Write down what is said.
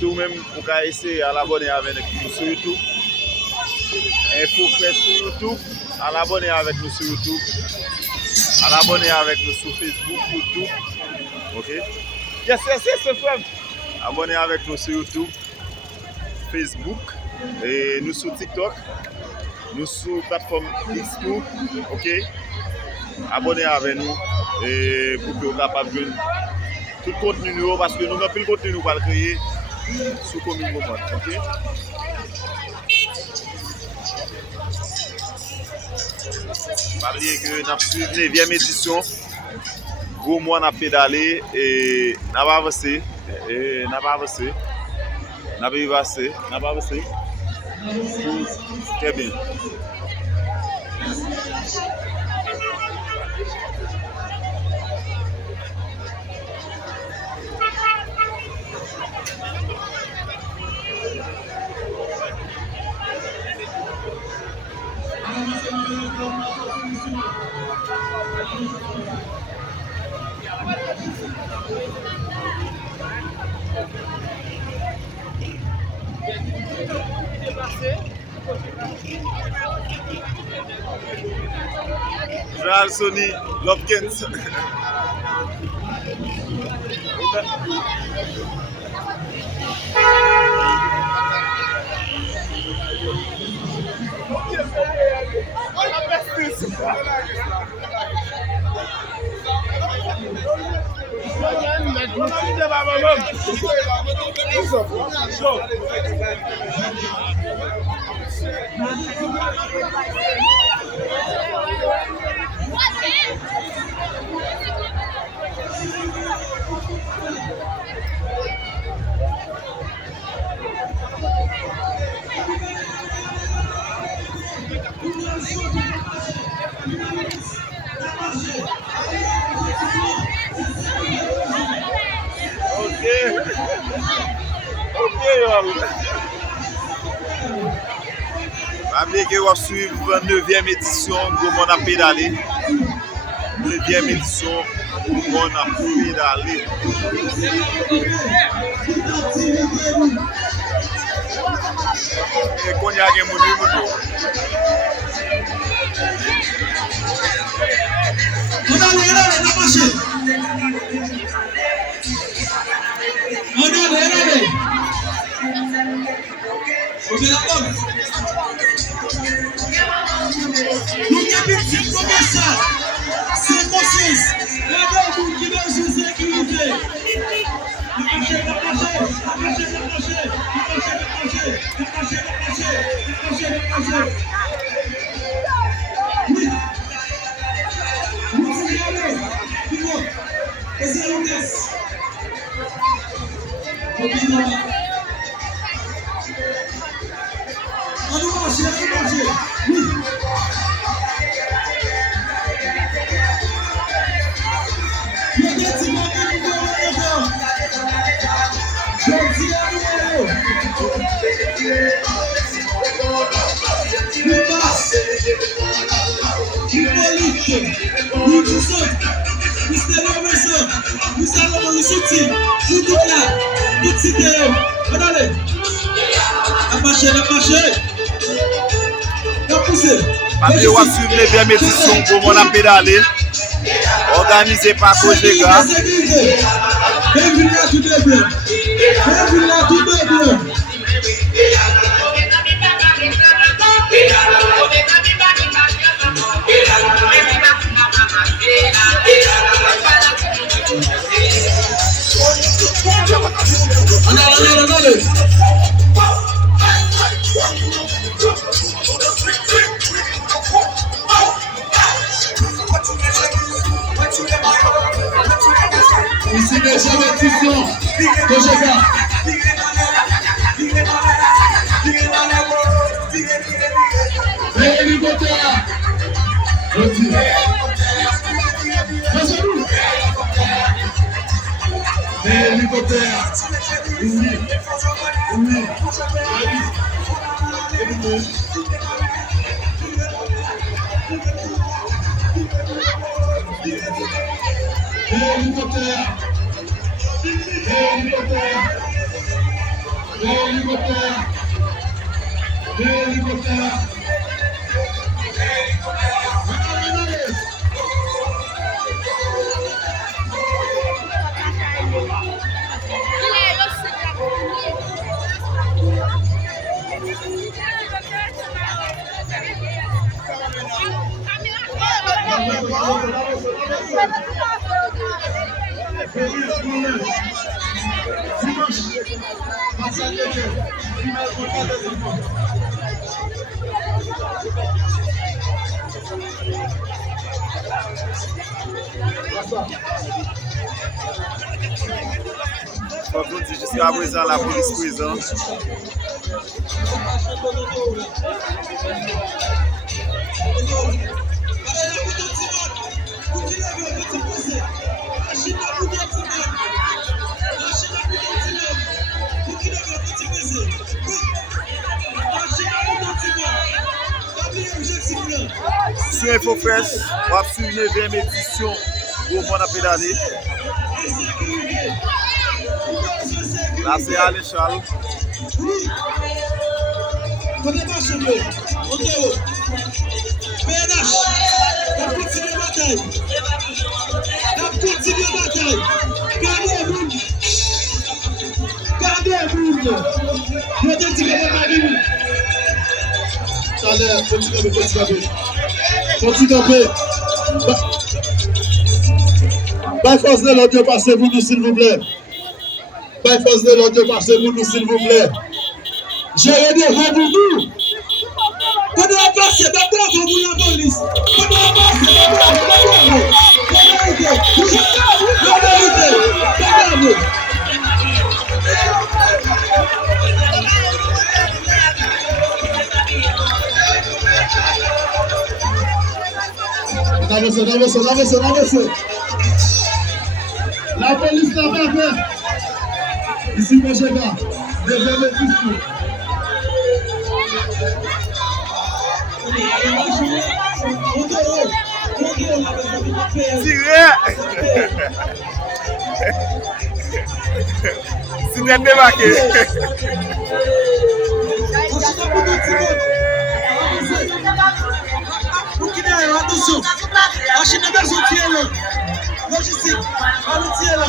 tout même, on peut essayer à l'abonner avec nous sur YouTube. Info Presse sur YouTube. À l'abonner avec nous sur YouTube. À l'abonner avec nous sur Facebook, YouTube. Ok? Yes, frère. Abonnez avec nous sur YouTube, Facebook, et nous sur TikTok, nous sur plateforme X2. Ok? Abonnez avec nous et pour que vous soyez capable de tout le contenu nouveau parce que nous avons plus de contenu nous le créer sur Commune Moment. Ok? Pas oublier que nous avons suivi la 9e édition. Gros mois, nous avons pédalé et nous avons avancé. Nous avons avancé. Nous avons avancé. Nous avons avancé. Très bien. Joal Sony Lopkins. Rappelez que vous suivez la 9e édition de mon a pédalé. 9e édition de mon a pédalé. Et qu'on y a un monument. Après, on va suivre les 9e édition pour mon a pédalé, organisé par Kojega. Ici déjà l'édition Kojega. Hélicoptère. Hélicoptère. Oui. Hélicoptère. L'hélicoptère. L'hélicoptère. Comme on dit jusqu'à présent, la police présente. Sur InfoPresse, on va suivre une 20e édition au mois de pédalé. Là, c'est Alain Charles. PNH, on continue la bataille. On continue la bataille. Gardez un monde. Je te dis que ma vie. Ça l'air, continue. By force de l'audio, passez-vous nous s'il vous plaît. By force de l'audio, passez-vous nous s'il vous plaît. J'ai aidé vous. Quand on a passé, d'abord vous la police. Quand on a passé, avancez. La police n'a pas fait. Ici, moi, je vais. Devant le discours. Tirez! C'est bien démarqué. Attention, machine de sortir là. Logistique, allons-y là.